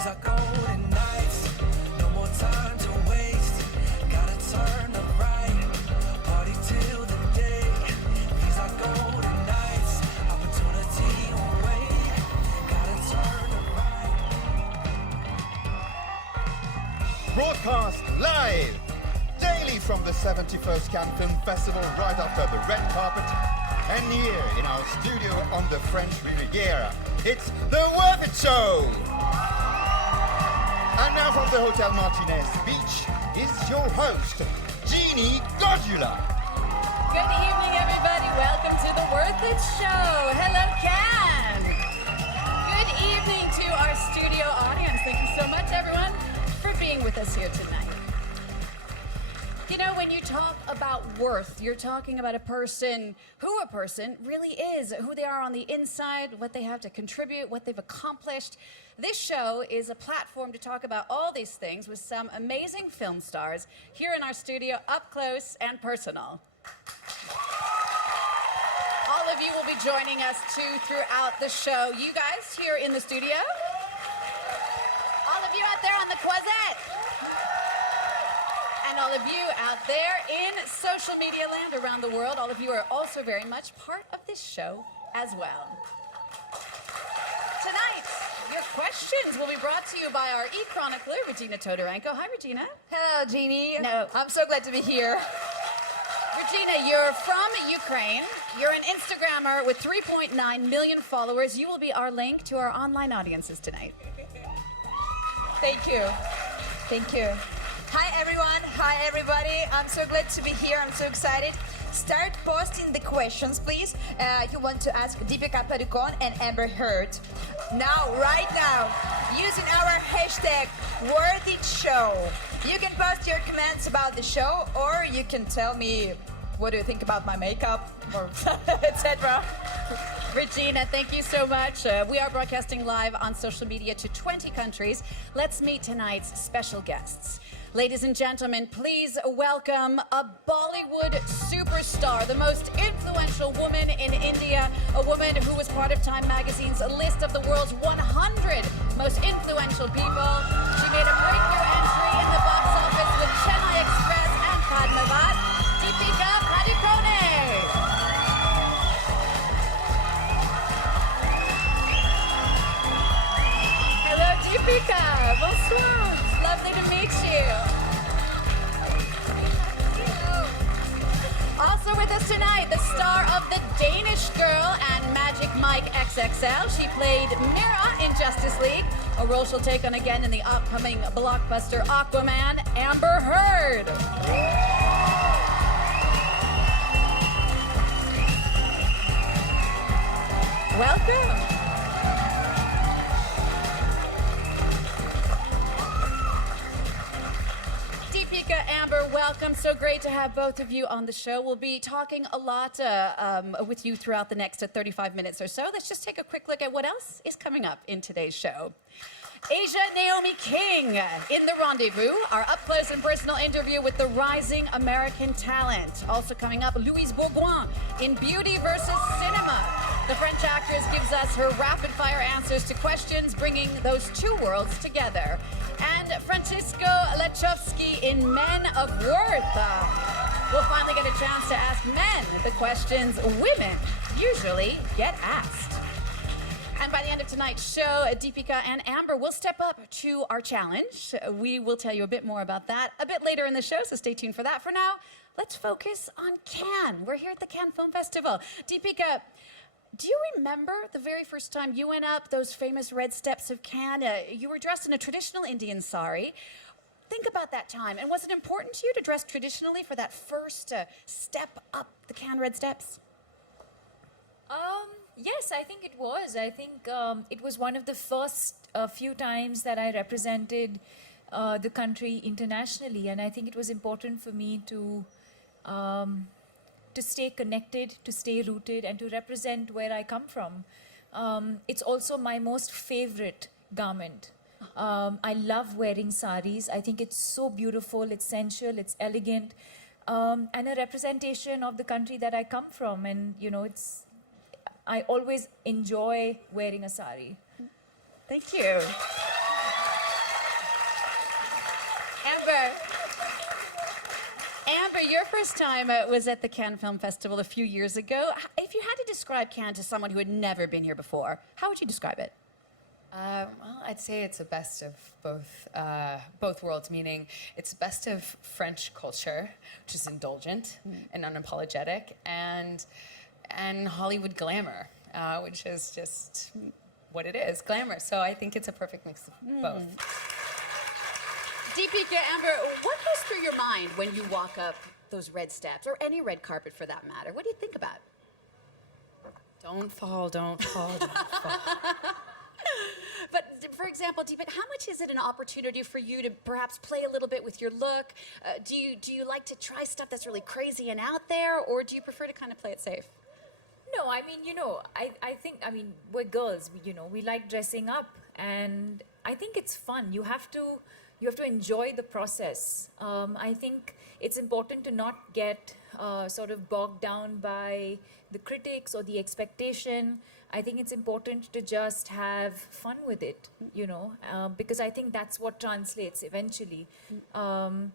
These are golden nights, no more time to waste. Gotta turn up right, party till the day. These are golden nights, opportunity won't wait. Gotta turn up right. Broadcast live daily from the 71st Cannes Film Festival right after the red carpet and here in our studio on the French Riviera. It's the Worth It Show! And now from the Hotel Martinez Beach is your host, Jeannie Godula. Good evening, everybody. Welcome to the Worth It Show. Hello, Cannes. Good evening to our studio audience. Thank you so much, everyone, for being with us here tonight. You know, when you talk about worth, you're talking about a person who a person really is, who they are on the inside, what they have to contribute, what they've accomplished. This show is a platform to talk about all these things with some amazing film stars here in our studio, up close and personal. All of you will be joining us too throughout the show. You guys here in the studio, all of you out there on the Croisette, and all of you out there in social media land around the world, all of you are also very much part of this show as well. Tonight, your questions will be brought to you by our e-chronicler, Regina Todorenko. Hi, Regina. Hello, Jeannie. No. I'm so glad to be here. Regina, you're from Ukraine. You're an Instagrammer with 3.9 million followers. You will be our link to our online audiences tonight. Thank you. Thank you. Hi, everyone. Hi, everybody. I'm so glad to be here. I'm so excited. Start posting the questions, please. You want to ask Deepika Padukone and Amber Heard. Now, right now, using our hashtag #WorthItShow. You can post your comments about the show, or you can tell me what do you think about my makeup, or etc. Regina, thank you so much. We are broadcasting live on social media to 20 countries. Let's meet tonight's special guests. Ladies and gentlemen, please welcome a Bollywood superstar, the most influential woman in India, a woman who was part of Time Magazine's list of the world's 100 most influential people. She made a breakthrough entry in the box office with Chennai Express and Padmavat, Deepika Padukone. Hello, Deepika. Bonsoir. Lovely to meet you. Also with us tonight, the star of The Danish Girl and Magic Mike XXL. She played Mira in Justice League, a role she'll take on again in the upcoming blockbuster Aquaman, Amber Heard. Welcome. Deepika, Amber, welcome. So great to have both of you on the show. We'll be talking a lot with you throughout the next 35 minutes or so. Let's just take a quick look at what else is coming up in today's show. Asia Naomi King in The Rendezvous, our up-close and personal interview with the rising American talent. Also coming up, Louise Bourgoin in Beauty versus Cinema. The French actress gives us her rapid-fire answers to questions, bringing those two worlds together. And Francisco Lechowski in Men of Worth. We'll finally get a chance to ask men the questions women usually get asked. And by the end of tonight's show, Deepika and Amber will step up to our challenge. We will tell you a bit more about that a bit later in the show, so stay tuned for that. For now, let's focus on Cannes. We're here at the Cannes Film Festival. Deepika, do you remember the very first time you went up those famous red steps of Cannes? You were dressed in a traditional Indian sari. Think about that time. And was it important to you to dress traditionally for that first step up the Cannes red steps? Yes, I think it was. I think it was one of the first few times that I represented the country internationally, and I think it was important for me to stay connected, to stay rooted, and to represent where I come from. It's also my most favorite garment. I love wearing saris. I think it's so beautiful, it's sensual, it's elegant, and a representation of the country that I come from. And you know, I always enjoy wearing a sari. Thank you. first time was at the Cannes Film Festival a few years ago. If you had to describe Cannes to someone who had never been here before, how would you describe it? Well, I'd say it's a best of both worlds, meaning it's best of French culture, which is indulgent and unapologetic, and Hollywood glamour, which is just what it is, glamour. So I think it's a perfect mix of both. Deepika, Amber, what goes through your mind when you walk up those red steps, or any red carpet for that matter? What do you think about? Don't fall, don't fall, don't fall. But for example, Deepika, how much is it an opportunity for you to perhaps play a little bit with your look? Do you like to try stuff that's really crazy and out there, or do you prefer to kind of play it safe? No, I mean, I think, we're girls, we like dressing up, and I think it's fun. You have to enjoy the process. I think it's important to not get sort of bogged down by the critics or the expectation. I think it's important to just have fun with it, because I think that's what translates eventually. The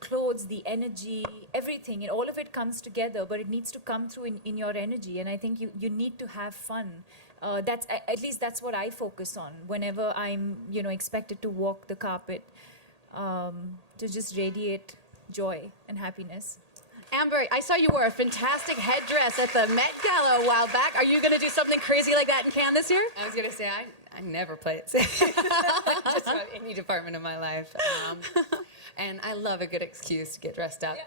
clothes, the energy, everything, all of it comes together, but it needs to come through in your energy. And I think you need to have fun. At least that's what I focus on whenever I'm, expected to walk the carpet, to just radiate joy and happiness. Amber, I saw you wore a fantastic headdress at the Met Gala a while back. Are you going to do something crazy like that in Cannes this year? I was going to say, I never play it safe. Just about any department of my life. And I love a good excuse to get dressed up. Yeah.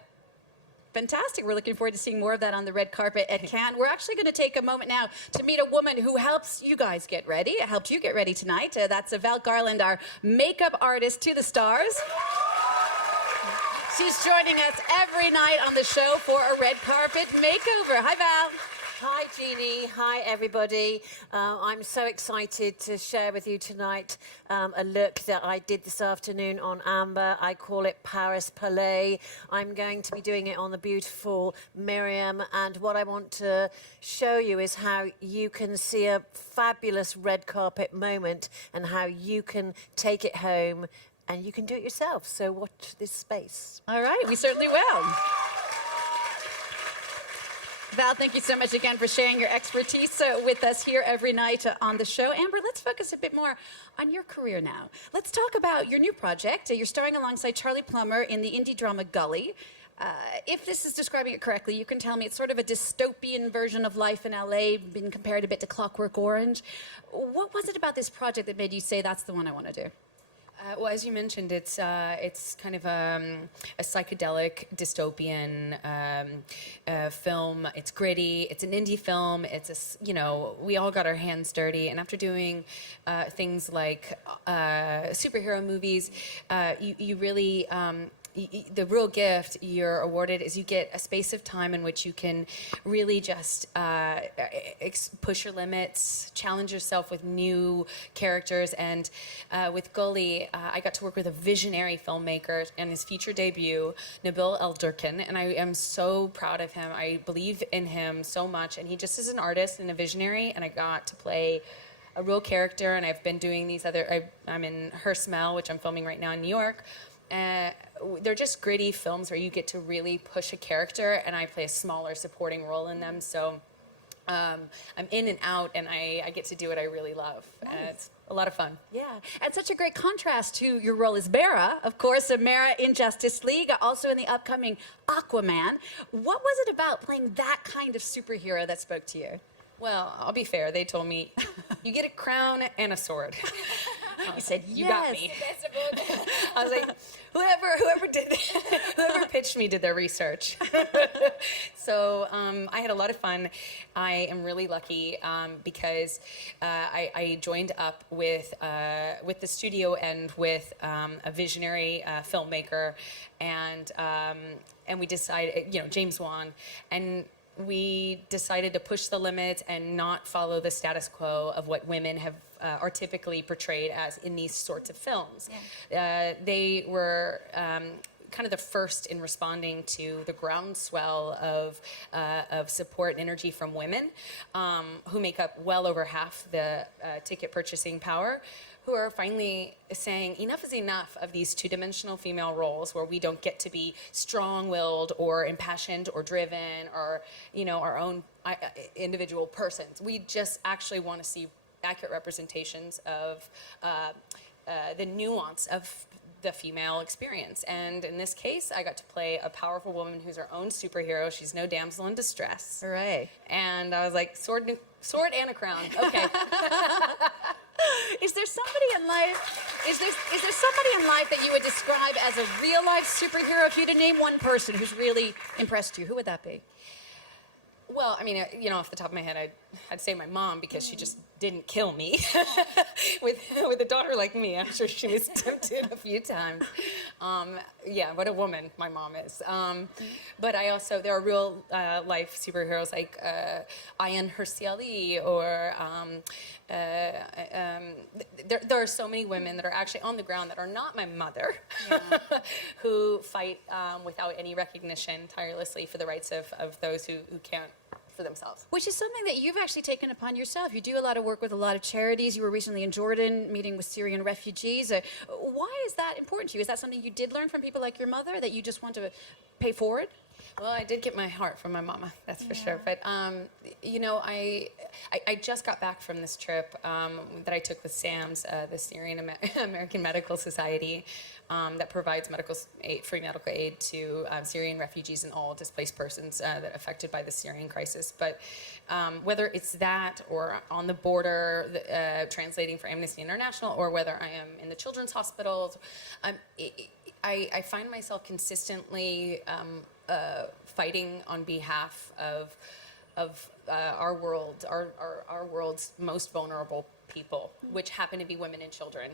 Fantastic. We're looking forward to seeing more of that on the red carpet at Cannes. We're actually going to take a moment now to meet a woman who helps you guys get ready, helped you get ready tonight. That's Val Garland, our makeup artist to the stars. She's joining us every night on the show for a red carpet makeover. Hi, Val. Hi, Jeannie. Hi, everybody. I'm so excited to share with you tonight a look that I did this afternoon on Amber. I call it Paris Palais. I'm going to be doing it on the beautiful Miriam. And what I want to show you is how you can see a fabulous red carpet moment and how you can take it home and you can do it yourself. So watch this space. All right, we certainly will. Val, thank you so much again for sharing your expertise with us here every night on the show. Amber, let's focus a bit more on your career now. Let's talk about your new project. You're starring alongside Charlie Plummer in the indie drama Gully. If this is describing it correctly, you can tell me it's sort of a dystopian version of life in LA, been compared a bit to Clockwork Orange. What was it about this project that made you say that's the one I want to do? Well, as you mentioned, it's kind of a psychedelic dystopian film. It's gritty. It's an indie film. It's we all got our hands dirty, and after doing things like superhero movies, you really. The real gift you're awarded is you get a space of time in which you can really just push your limits, challenge yourself with new characters. And with Gully, I got to work with a visionary filmmaker in his feature debut, Nabil El-Durkin, and I am so proud of him. I believe in him so much, and he just is an artist and a visionary, and I got to play a real character. And I've been doing these I'm in Her Smell, which I'm filming right now in New York. They're just gritty films where you get to really push a character, and I play a smaller supporting role in them. So I'm in and out, and I get to do what I really love. Nice. And it's a lot of fun. Yeah, and such a great contrast to your role as Mera, of course, Mera in Justice League, also in the upcoming Aquaman. What was it about playing that kind of superhero that spoke to you? Well, I'll be fair. They told me, you get a crown and a sword. You said, yes. You got me. I was like, whoever pitched me did their research. So I had a lot of fun. I am really lucky because I joined up with the studio and with a visionary filmmaker, and we decided, James Wan, and we decided to push the limits and not follow the status quo of what women are typically portrayed as in these sorts of films. Yeah. They were kind of the first in responding to the groundswell of support and energy from women, who make up well over half the ticket purchasing power, who are finally saying enough is enough of these two-dimensional female roles where we don't get to be strong-willed or impassioned or driven or, our own individual persons. We just actually want to see accurate representations of the nuance of the female experience. And in this case, I got to play a powerful woman who's her own superhero. She's no damsel in distress. Hooray. And I was like, sword and a crown. Okay. Is there somebody in life? Is there somebody in life that you would describe as a real life superhero? If you had to name one person who's really impressed you, who would that be? Well, I mean, off the top of my head, I'd say my mom, because she just didn't kill me. with a daughter like me, I'm sure she was tempted a few times. Yeah, what a woman my mom is. But there are real life superheroes like Ayan Hirsi Ali, or there are so many women that are actually on the ground that are not my mother, who fight without any recognition tirelessly for the rights of those who can't for themselves. Which is something that you've actually taken upon yourself. You do a lot of work with a lot of charities. You were recently in Jordan meeting with Syrian refugees. Why is that important to you? Is that something you did learn from people like your mother that you just want to pay forward? Well, I did get my heart from my mama, that's for sure. But, I just got back from this trip that I took with SAMS, the Syrian American Medical Society, that provides free medical aid to Syrian refugees and all displaced persons that are affected by the Syrian crisis. But whether it's that or on the border translating for Amnesty International, or whether I am in the children's hospitals, I find myself consistently fighting on behalf of our world, our world's most vulnerable people, which happen to be women and children.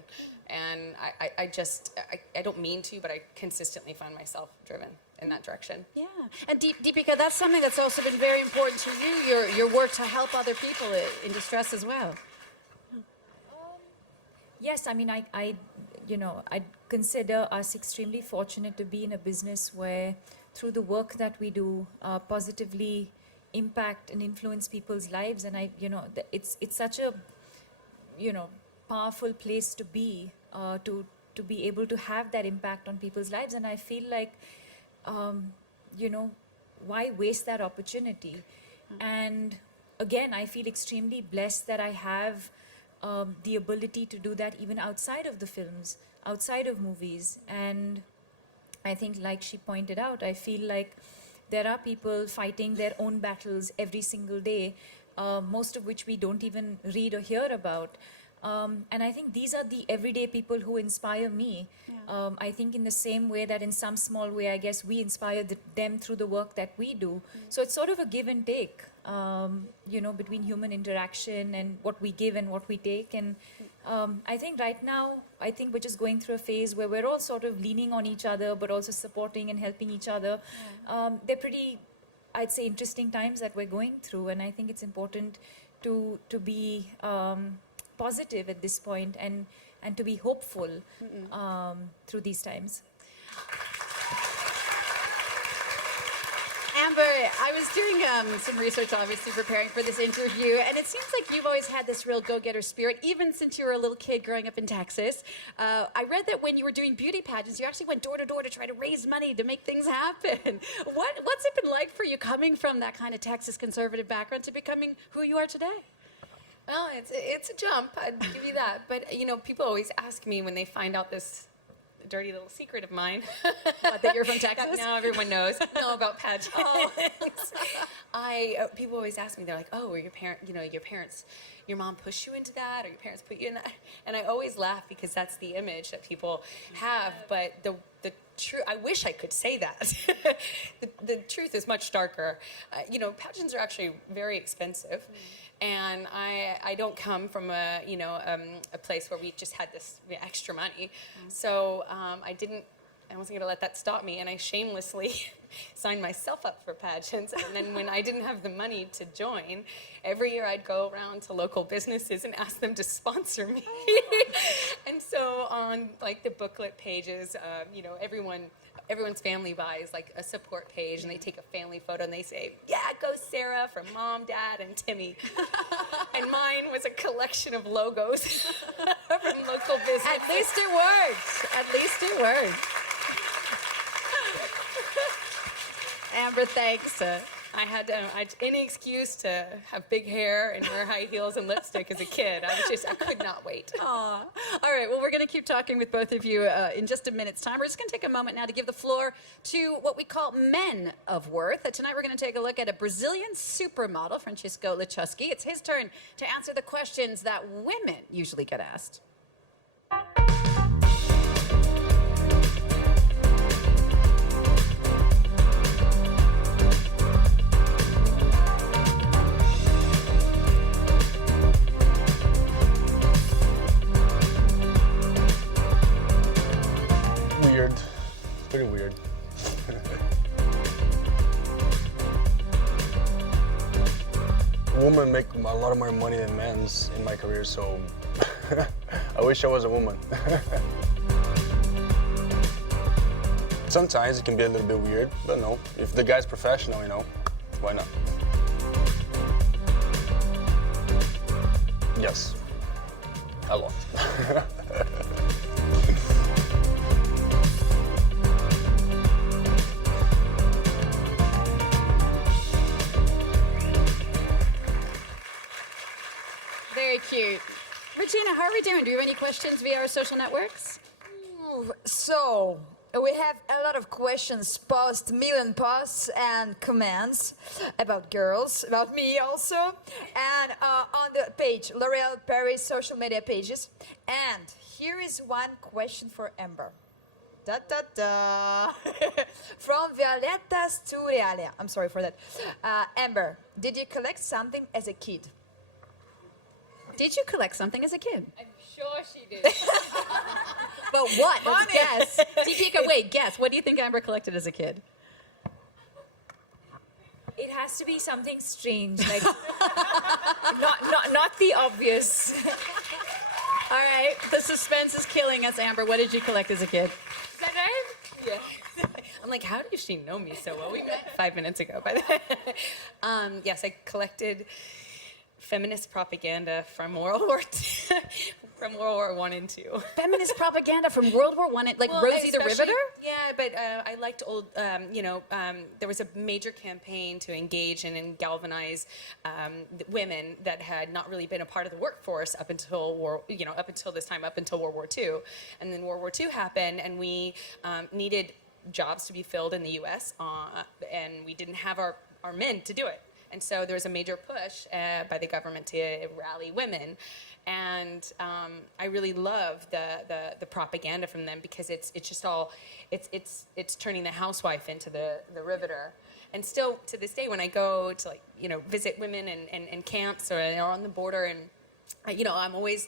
And I don't mean to, but I consistently find myself driven in that direction. Yeah. And Deepika, that's something that's also been very important to you, your work to help other people in distress as well. Yes, I mean, I consider us extremely fortunate to be in a business where, through the work that we do, positively impact and influence people's lives. And it's such a, powerful place to be, to be able to have that impact on people's lives. And I feel like, why waste that opportunity? And again, I feel extremely blessed that I have the ability to do that even outside of the films, outside of movies. And I think, like she pointed out, I feel like there are people fighting their own battles every single day, most of which we don't even read or hear about. And I think these are the everyday people who inspire me. Yeah. I think in the same way that in some small way, I guess we inspire them through the work that we do. So it's sort of a give and take, between human interaction and what we give and what we take. And I think right now, we're just going through a phase where we're all sort of leaning on each other, but also supporting and helping each other. Yeah. They're pretty, I'd say, interesting times that we're going through. And I think it's important to be positive at this point and to be hopeful through these times. Amber, I was doing some research, obviously, preparing for this interview, and it seems like you've always had this real go-getter spirit, even since you were a little kid growing up in Texas. I read that when you were doing beauty pageants, you actually went door to door to try to raise money to make things happen. What's it been like for you coming from that kind of Texas conservative background to becoming who you are today? Well, it's a jump, I'd give you that. But, people always ask me when they find out this dirty little secret of mine. What, that you're from Texas? Now everyone knows about pageants. Oh. People always ask me, they're like, oh, were your parents, your mom pushed you into that, or your parents put you in that? And I always laugh because that's the image that people have. But the truth, I wish I could say that. the truth is much darker. Pageants are actually very expensive. And I don't come from a place where we just had this extra money. So I wasn't going to let that stop me, and I shamelessly signed myself up for pageants. And then when I didn't have the money to join, every year I'd go around to local businesses and ask them to sponsor me. And so on the booklet pages, everyone everyone's family buys like a support page and they take a family photo and they say, yeah, go Sarah from Mom, Dad, and Timmy. And mine was a collection of logos from local businesses. At least it worked. At least it worked. Amber, thanks. I had any excuse to have big hair and wear high heels and lipstick as a kid. I could not wait. Aw. All right, well, we're going to keep talking with both of you in just a minute's time. We're just going to take a moment now to give the floor to what we call men of worth. Tonight, we're going to take a look at a Brazilian supermodel, Francisco Lechusky. It's his turn to answer the questions that women usually get asked. Weird. Pretty weird. Women make a lot more money than men's in my career, so I wish I was a woman. Sometimes it can be a little bit weird, but no. If the guy's professional, you know, why not? Yes. A lot. Very cute. Regina, how are we doing? Do you have any questions via our social networks? So, we have a lot of questions, million posts and comments about girls, about me also, and on the page, L'Oreal Paris social media pages. And here is one question for Amber. Da, da, da. From Violeta Sturialia. I'm sorry for that. Amber, did you collect something as a kid? Did you collect something as a kid? I'm sure she did. But what? Let's guess. Deepika, wait, guess. What do you think Amber collected as a kid? It has to be something strange, like not the obvious. All right, the suspense is killing us, Amber. What did you collect as a kid? Is that right? Yeah. I'm like, how does she know me so well? We met 5 minutes ago, by the way. Yes, I collected feminist propaganda from World War II, from World War I and II. Feminist propaganda from World War I, like Rosie the especially- Riveter? Yeah, but I liked old, there was a major campaign to engage and galvanize women that had not really been a part of the workforce up until up until World War II. And then World War II happened, and we needed jobs to be filled in the U.S., and we didn't have our men to do it. And so there was a major push by the government to rally women, and I really love the propaganda from them, because it's just all it's turning the housewife into the riveter. And still to this day, when I go to visit women and camps or on the border, and I'm always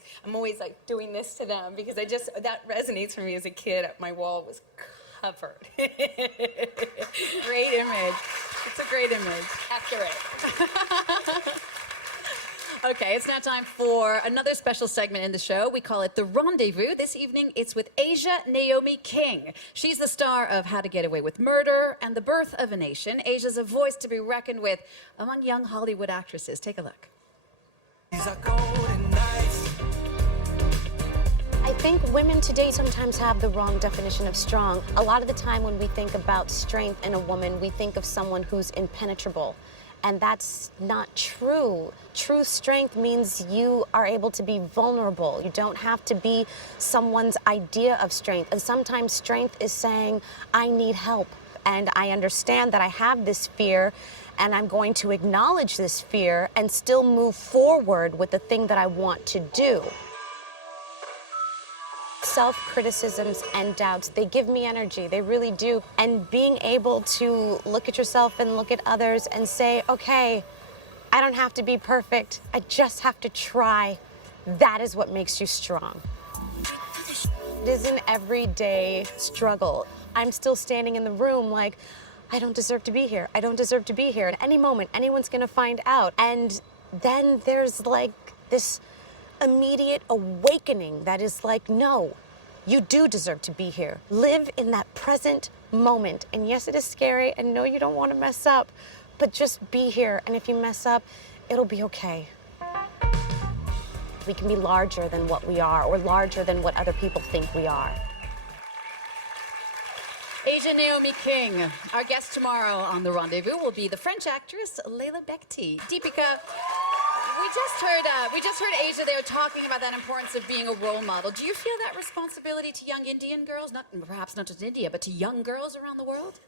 like doing this to them, because that resonates for me as a kid. My wall was covered. Great image. It's a great image. Accurate. Okay, it's now time for another special segment in the show. We call it The Rendezvous. This evening, it's with Asia Naomi King. She's the star of How to Get Away with Murder and The Birth of a Nation. Asia's a voice to be reckoned with among young Hollywood actresses. Take a look. These are golden nights. I think women today sometimes have the wrong definition of strong. A lot of the time when we think about strength in a woman, we think of someone who's impenetrable. And that's not true. True strength means you are able to be vulnerable. You don't have to be someone's idea of strength. And sometimes strength is saying, I need help. And I understand that I have this fear, and I'm going to acknowledge this fear and still move forward with the thing that I want to do. Self-criticisms and doubts, they give me energy, they really do. And being able to look at yourself and look at others and say, okay, I don't have to be perfect, I just have to try. That is what makes you strong. It is an everyday struggle. I'm still standing in the room like, I don't deserve to be here, I don't deserve to be here. At any moment, anyone's gonna find out. And then there's like this immediate awakening that is like, no, You do deserve to be here. Live in that present moment. And yes, it is scary. I know you don't want to mess up, but just be here. And if you mess up, it'll be okay. We can be larger than what we are, or larger than what other people think we are. Asia Naomi King, our guest tomorrow on The Rendezvous will be the French actress Leila Bekti. Deepika, we just heard Asia there talking about that importance of being a role model. Do you feel that responsibility to young Indian girls, perhaps not just India, but to young girls around the world?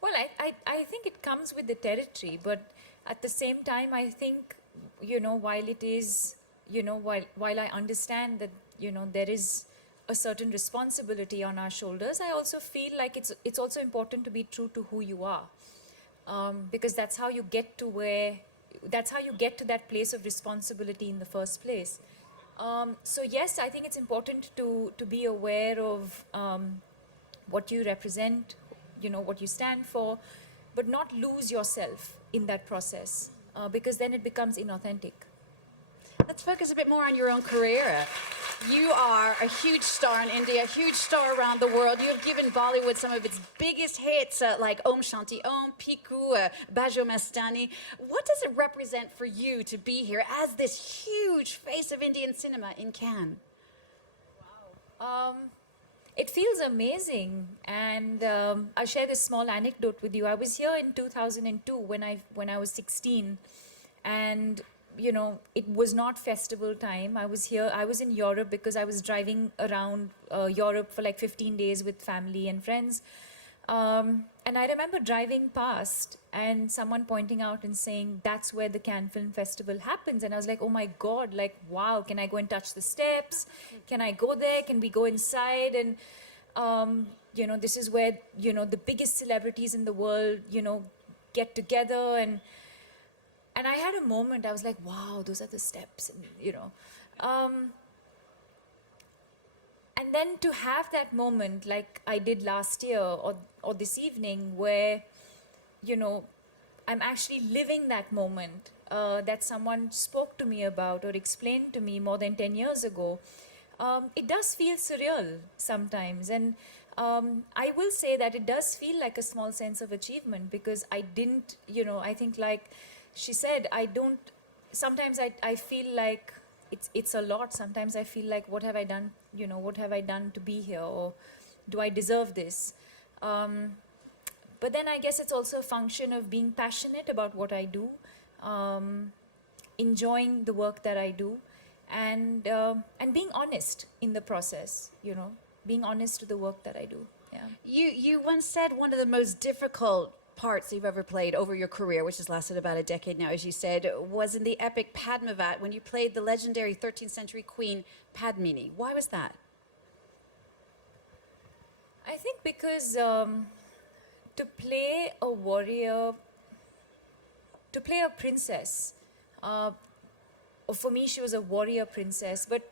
Well, I think it comes with the territory, but at the same time, I think, while it is, while I understand that, there is a certain responsibility on our shoulders, I also feel like it's also important to be true to who you are. Because that's how you get to that place of responsibility in the first place. So yes, I think it's important to be aware of what you represent, what you stand for, but not lose yourself in that process, because then it becomes inauthentic. Let's focus a bit more on your own career. You are a huge star in India, a huge star around the world. You have given Bollywood some of its biggest hits, like Om Shanti Om, Piku, Bajo Mastani. What does it represent for you to be here as this huge face of Indian cinema in Cannes? Wow. It feels amazing, and I'll share this small anecdote with you. I was here in 2002 when I was 16, and it was not festival time. I was in Europe because I was driving around Europe for like 15 days with family and friends. And I remember driving past and someone pointing out and saying, that's where the Cannes Film Festival happens. And I was like, oh my God, like, wow, can I go and touch the steps? Can I go there? Can we go inside? And, this is where, the biggest celebrities in the world, get together. And I had a moment, I was like, wow, those are the steps, and and then to have that moment like I did last year or this evening where, I'm actually living that moment that someone spoke to me about or explained to me more than 10 years ago, it does feel surreal sometimes. And I will say that it does feel like a small sense of achievement because I didn't, I think like she said, sometimes I feel like it's a lot. Sometimes I feel like, what have I done? What have I done to be here? Or do I deserve this? But then I guess it's also a function of being passionate about what I do, enjoying the work that I do, and being honest in the process, being honest to the work that I do. Yeah. You once said one of the most difficult parts you've ever played over your career, which has lasted about a decade now, as you said, was in the epic Padmavat when you played the legendary 13th century queen Padmini. Why was that? I think because to play a warrior, to play a princess, for me she was a warrior princess, but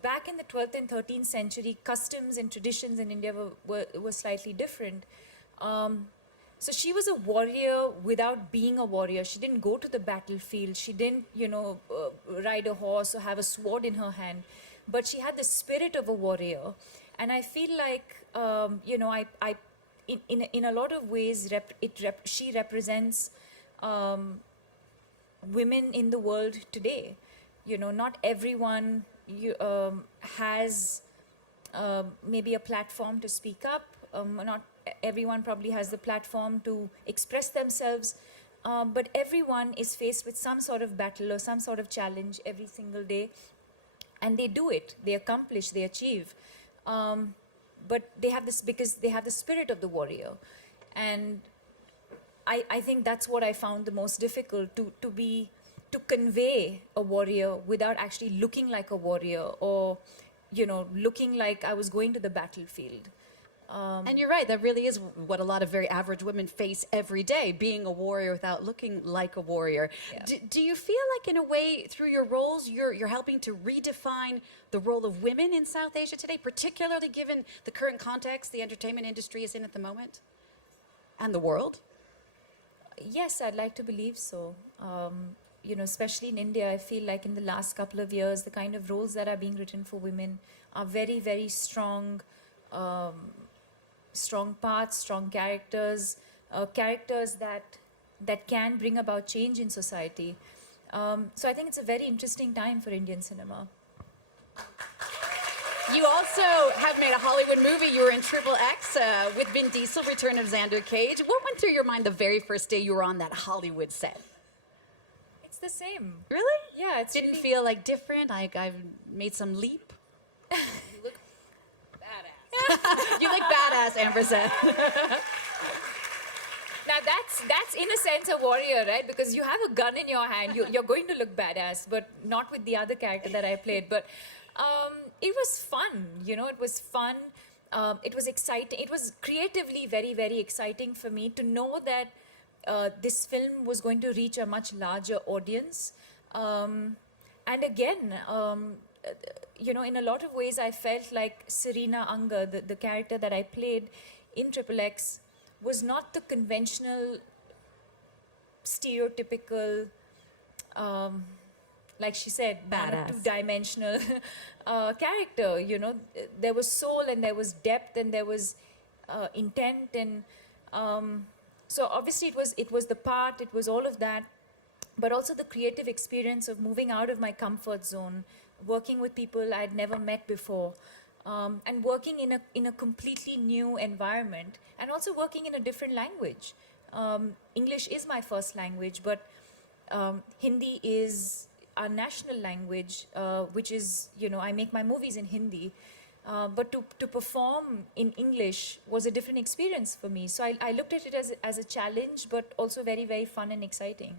back in the 12th and 13th century, customs and traditions in India were slightly different. So she was a warrior without being a warrior. She didn't go to the battlefield. She didn't, ride a horse or have a sword in her hand. But she had the spirit of a warrior. And I feel like, in a lot of ways, she represents women in the world today. Not everyone has maybe a platform to speak up. Not everyone probably has the platform to express themselves, but everyone is faced with some sort of battle or some sort of challenge every single day, and they do it, they accomplish, they achieve, but they have this because they have the spirit of the warrior. And I think that's what I found the most difficult, to convey a warrior without actually looking like a warrior or looking like I was going to the battlefield. And you're right, that really is what a lot of very average women face every day, being a warrior without looking like a warrior. Yeah. Do you feel like, in a way, through your roles, you're helping to redefine the role of women in South Asia today, particularly given the current context the entertainment industry is in at the moment? And the world? Yes, I'd like to believe so. especially in India, I feel like in the last couple of years, the kind of roles that are being written for women are very, very strong, strong paths, strong characters, characters that can bring about change in society. So I think it's a very interesting time for Indian cinema. You also have made a Hollywood movie. You were in Triple X with Vin Diesel, Return of Xander Cage. What went through your mind the very first day you were on that Hollywood set? It's the same. Really? Yeah, it's Didn't really feel like different? Like I've made some leap? You look badass. You look badass, Amber said. Now that's in a sense a warrior, right? Because you have a gun in your hand, you're going to look badass, but not with the other character that I played. But it was fun, it was fun. It was exciting. It was creatively very, very exciting for me to know that this film was going to reach a much larger audience. And again, in a lot of ways, I felt like Serena Anga, the character that I played in Triple X, was not the conventional, stereotypical, like she said, badass, two-dimensional character. There was soul and there was depth and there was intent, and so obviously it was the part, it was all of that, but also the creative experience of moving out of my comfort zone, working with people I'd never met before. And working in a completely new environment, and also working in a different language. English is my first language, but Hindi is our national language, which is, I make my movies in Hindi. But to perform in English was a different experience for me. So I looked at it as a challenge, but also very, very fun and exciting.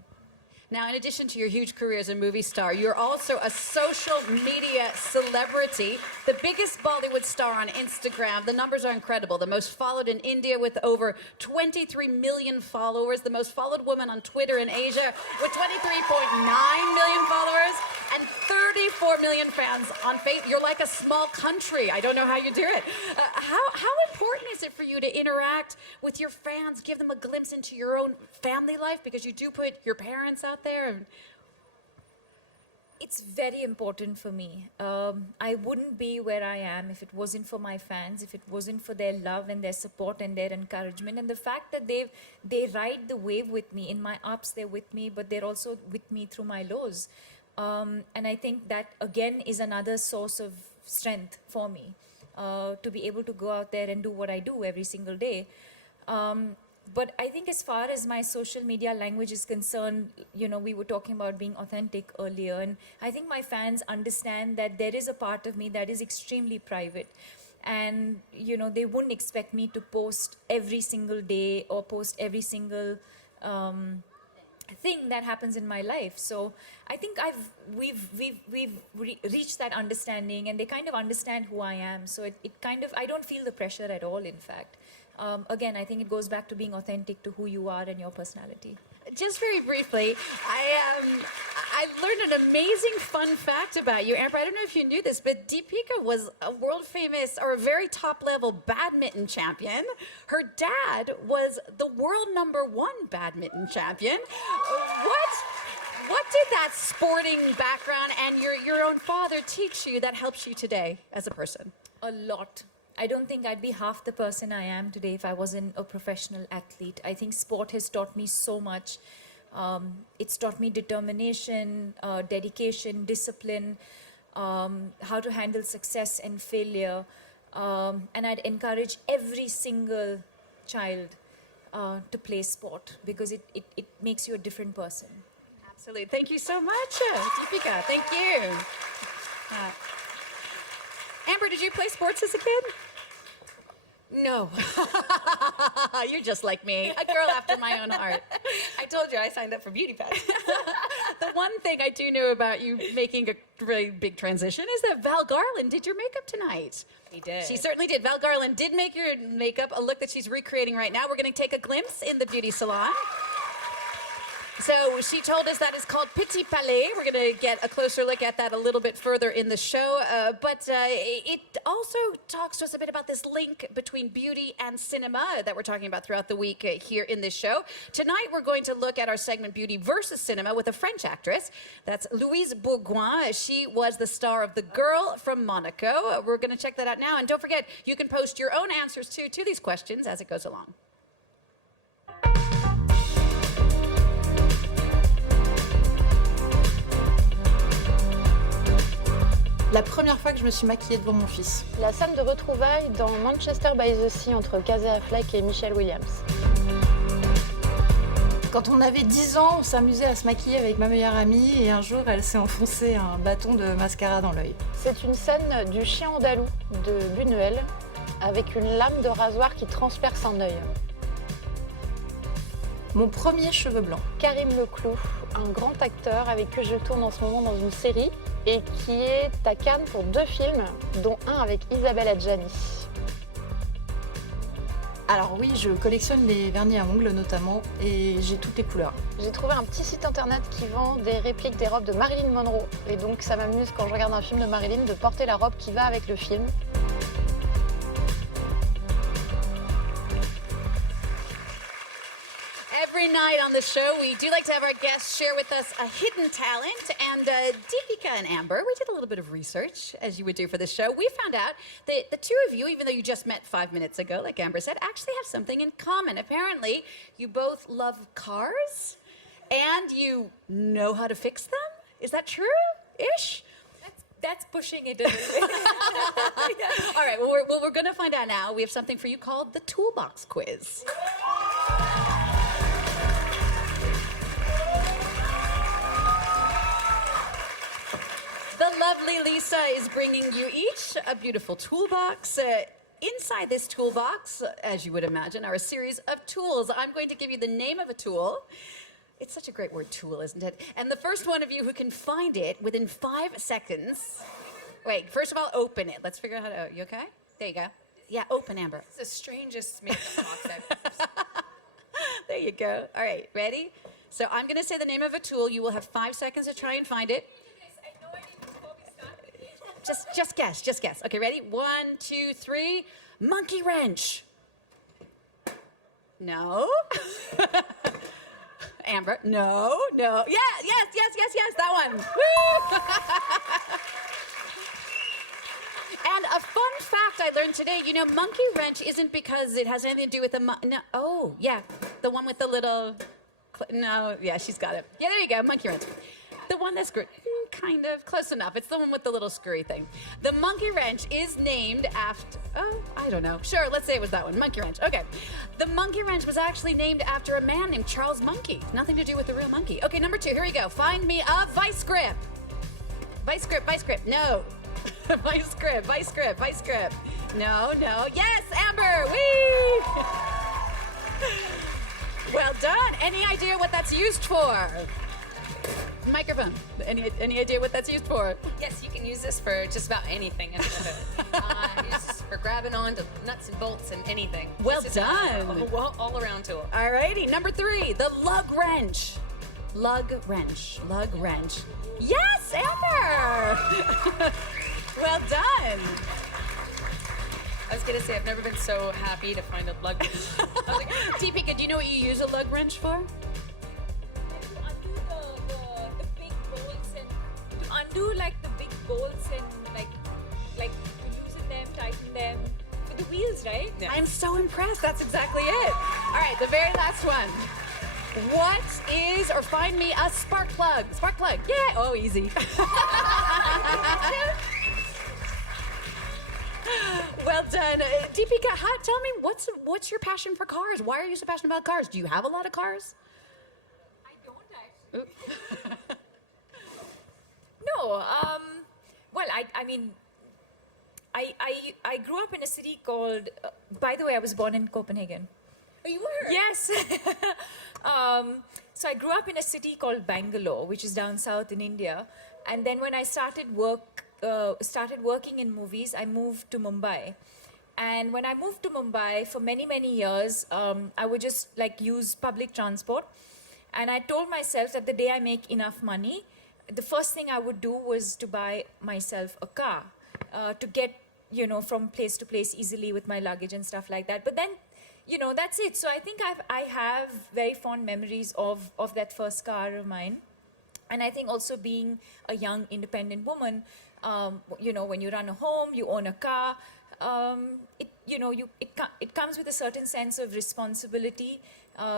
Now, in addition to your huge career as a movie star, you're also a social media celebrity, the biggest Bollywood star on Instagram. The numbers are incredible. The most followed in India with over 23 million followers, the most followed woman on Twitter in Asia with 23.9 million followers, and 34 million fans on Facebook. You're like a small country. I don't know how you do it. How important is it for you to interact with your fans, give them a glimpse into your own family life, because you do put your parents out there? It's very important for me. I wouldn't be where I am if it wasn't for my fans, if it wasn't for their love and their support and their encouragement, and the fact that they ride the wave with me. In my ups, they're with me, but they're also with me through my lows. And I think that, again, is another source of strength for me, to be able to go out there and do what I do every single day. But I think as far as my social media language is concerned, we were talking about being authentic earlier, and I think my fans understand that there is a part of me that is extremely private. And, they wouldn't expect me to post every single day or post every single thing that happens in my life. So I think we've reached that understanding, and they kind of understand who I am. So it kind of, I don't feel the pressure at all, in fact. Again, I think it goes back to being authentic to who you are and your personality. Just very briefly, I learned an amazing fun fact about you, Amber. I don't know if you knew this, but Deepika was a world famous, or a very top level badminton champion. Her dad was the world #1 badminton champion. What did that sporting background and your own father teach you that helps you today as a person? A lot. I don't think I'd be half the person I am today if I wasn't a professional athlete. I think sport has taught me so much. It's taught me determination, dedication, discipline, how to handle success and failure. And I'd encourage every single child to play sport, because it makes you a different person. Absolutely. Thank you so much, Deepika. Thank you. Amber, did you play sports as a kid? No. You're just like me, a girl after my own heart. I told you I signed up for beauty pageants. The one thing I do know about you making a really big transition is that Val Garland did your makeup tonight. He did. She certainly did. Val Garland did make your makeup, a look that she's recreating right now. We're going to take a glimpse in the beauty salon. So she told us that is called Petit Palais. We're going to get a closer look at that a little bit further in the show. But it also talks to us a bit about this link between beauty and cinema that we're talking about throughout the week here in this show. Tonight, we're going to look at our segment Beauty versus Cinema with a French actress. That's Louise Bourgoin. She was the star of The Girl from Monaco. We're going to check that out now. And don't forget, you can post your own answers, too, to these questions as it goes along. La première fois que je me suis maquillée devant mon fils. La scène de retrouvailles dans Manchester by the Sea entre Casey Affleck et Michelle Williams. Quand on avait 10 ans, on s'amusait à se maquiller avec ma meilleure amie et un jour, elle s'est enfoncée un bâton de mascara dans l'œil. C'est une scène du chien andalou de Buñuel avec une lame de rasoir qui transperce un œil. Mon premier cheveu blanc. Karim Leclou, un grand acteur avec qui je tourne en ce moment dans une série et qui est à Cannes pour 2 films, dont un avec Isabelle Adjani. Alors oui, je collectionne les vernis à ongles notamment et j'ai toutes les couleurs. J'ai trouvé un petit site internet qui vend des répliques des robes de Marilyn Monroe et donc ça m'amuse quand je regarde un film de Marilyn de porter la robe qui va avec le film. Every night on the show, we do like to have our guests share with us a hidden talent. And Deepika and Amber, we did a little bit of research, as you would do for the show. We found out that the two of you, even though you just met 5 minutes ago, like Amber said, actually have something in common. Apparently, you both love cars, and you know how to fix them. Is that true-ish? That's pushing it a little bit. All right, well, we're going to find out now. We have something for you called the Toolbox Quiz. The lovely Lisa is bringing you each a beautiful toolbox. Inside this toolbox, as you would imagine, are a series of tools. I'm going to give you the name of a tool. It's such a great word, tool, isn't it? And the first one of you who can find it within 5 seconds... Wait, first of all, open it. Let's figure out how to... You okay? There you go. Yeah, open, Amber. It's the strangest makeup box I've There you go. All right, ready? So I'm going to say the name of a tool. You will have 5 seconds to try and find it. Just guess. Okay, ready? 1, 2, 3. Monkey wrench. No. Amber, no. Yeah, yes, that one. Woo! And a fun fact I learned today, you know, monkey wrench isn't because it has anything to do with the no. Oh, yeah, the one with the little, no, yeah, she's got it. Yeah, there you go, monkey wrench. The one that's kind of close enough. It's the one with the little screwy thing. The monkey wrench is named after, oh, I don't know. Sure, let's say it was that one, monkey wrench. Okay. The monkey wrench was actually named after a man named Charles Monkey. Nothing to do with the real monkey. Okay, number 2, here we go. Find me a vice grip. Vice grip, no. Vice grip. No. Yes, Amber, whee! Well done. Any idea what that's used for? Microphone. Any idea what that's used for? Yes, you can use this for just about anything. Use this for grabbing on to nuts and bolts and anything. Well This is done. a all-around tool. All righty. Number 3, the lug wrench. Lug wrench. Yes, Amber! Well done. I was going to say, I've never been so happy to find a lug wrench. I was like, Deepika, do you know what you use a lug wrench for? Undo like the big bolts and like to loosen them, tighten them for the wheels, right? Yeah. I'm so impressed. That's exactly it. All right, the very last one. What is, or find me a spark plug. Spark plug. Yeah. Oh, easy. Well done. Deepika, tell me, what's your passion for cars? Why are you so passionate about cars? Do you have a lot of cars? I don't actually. No. Well, I mean, I grew up in a city called. By the way, I was born in Copenhagen. Oh, you were? Yes. So I grew up in a city called Bangalore, which is down south in India. And then when I started working in movies, I moved to Mumbai. And when I moved to Mumbai for many years, I would just like use public transport. And I told myself that the day I make enough money, the first thing I would do was to buy myself a car to get, from place to place easily with my luggage and stuff like that. But then, that's it. So I think I have very fond memories of that first car of mine. And I think also being a young independent woman, when you run a home, you own a car, it comes with a certain sense of responsibility.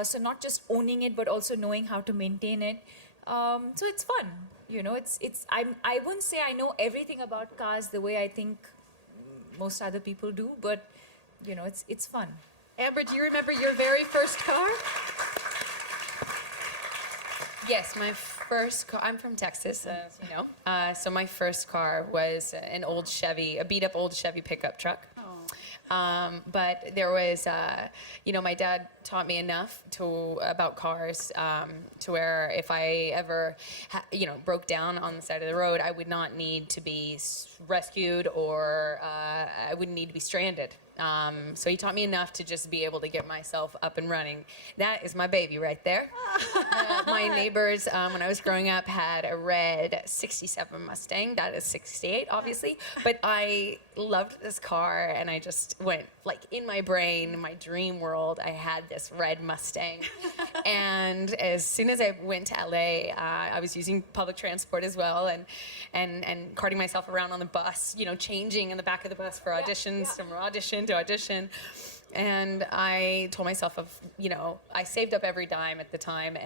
So not just owning it, but also knowing how to maintain it. So it's fun, I wouldn't say I know everything about cars the way I think most other people do, but it's fun. Amber, do you remember your very first car? Yes, my first car, I'm from Texas, as you know. So my first car was an old Chevy, a beat-up old Chevy pickup truck. But there was, my dad taught me enough about cars to where if I ever, broke down on the side of the road, I would not need to be rescued or I wouldn't need to be stranded. So he taught me enough to just be able to get myself up and running. That is my baby right there. My neighbors, when I was growing up, had a red 67 Mustang. That is 68, obviously. But I loved this car, and I just went, in my brain, in my dream world, I had this red Mustang. And as soon as I went to LA, I was using public transport as well, and carting myself around on the bus, changing in the back of the bus for auditions, from audition to audition. And I told myself I saved up every dime at the time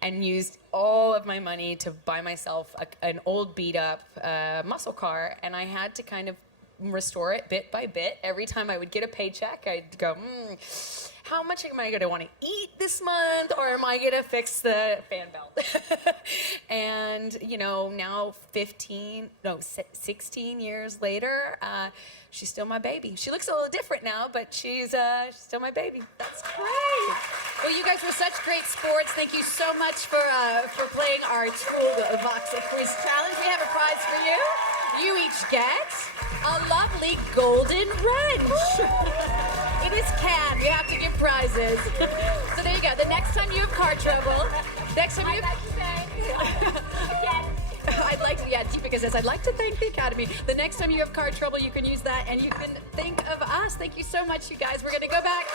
and used all of my money to buy myself an old beat up muscle car, and I had to kind of restore it bit by bit. Every time I would get a paycheck, I'd go, how much am I going to want to eat this month, or am I going to fix the fan belt? And, now 16 years later, she's still my baby. She looks a little different now, but she's still my baby. That's great. Well, you guys were such great sports. Thank you so much for playing our Toolbox Quiz Challenge. We have a prize for you. You each get a lovely golden wrench. It is Cannes. We have to give prizes. So there you go. The next time you have car trouble, Deepika says, I'd like to thank the Academy. The next time you have car trouble, you can use that, and you can think of us. Thank you so much, you guys. We're going to go back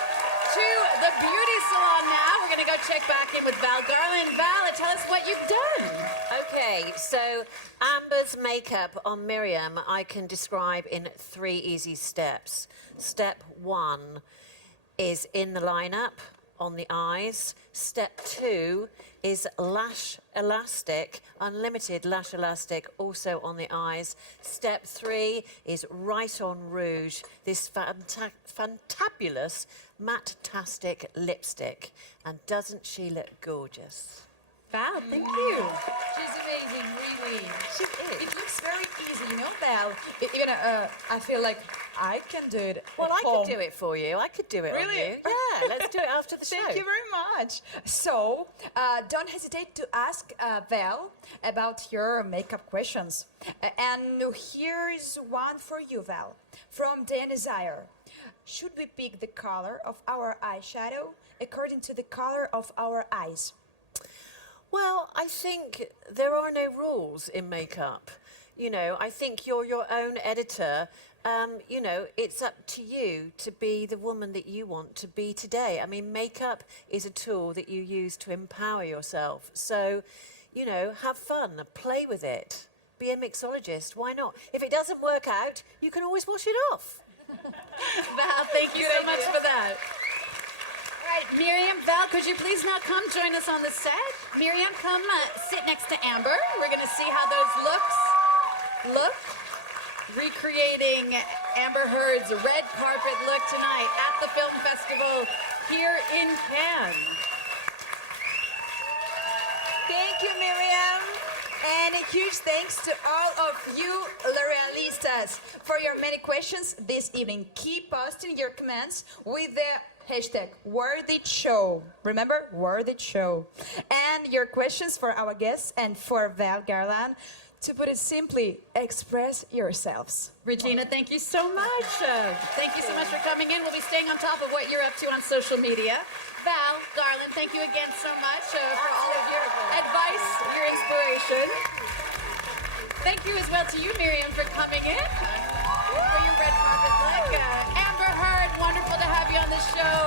to the beauty salon now. We're going to go check back in with Val Garland. Val, tell us what you've done. Okay, so Amber's makeup on Miriam I can describe in 3 easy steps. Step 1 is in the lineup on the eyes. Step 2 is lash elastic, unlimited lash elastic, also on the eyes. Step 3 is right on rouge, this fantabulous matte-tastic lipstick. And doesn't she look gorgeous? Val, thank you. She's amazing, really. She is. It looks very easy, Val. Even I feel like I can do it. Well, at I home. could do it for you. I could do it Really? on you. Yeah, let's do it after the show. Thank you very much. So, don't hesitate to ask Val about your makeup questions. And here is one for you, Val, from Dan Desire. Should we pick the color of our eyeshadow according to the color of our eyes? Well, I think there are no rules in makeup. I think you're your own editor. It's up to you to be the woman that you want to be today. I mean, makeup is a tool that you use to empower yourself. So, have fun, play with it. Be a mixologist, why not? If it doesn't work out, you can always wash it off. Val, thank you so much for that. All right, Miriam, Val, could you please now come join us on the set? Miriam, come sit next to Amber. We're going to see how those looks look. Recreating Amber Heard's red carpet look tonight at the film festival here in Cannes. Thank you, Miriam. And a huge thanks to all of you L'Orealistas for your many questions this evening. Keep posting your comments with the hashtag #WorthItShow. Remember, #WorthItShow. And your questions for our guests and for Val Garland To put it simply, express yourselves. Regina, thank you so much. Thank you so much for coming in. We'll be staying on top of what you're up to on social media. Val, Garland, thank you again so much for all of your advice, your inspiration. Thank you as well to you, Miriam, for coming in for your red carpet flick. Amber Heard, wonderful to have you on the show.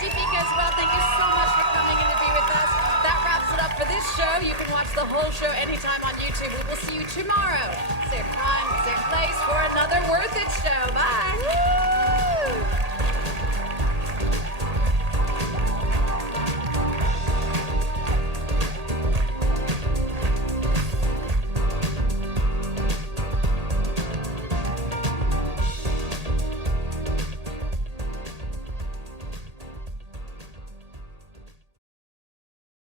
Deepika as well, thank you so much for coming in to be with us. That wraps it up for this show. You can watch the whole show anytime on YouTube. We will see you tomorrow. Same time, same place for another Worth It show. Bye.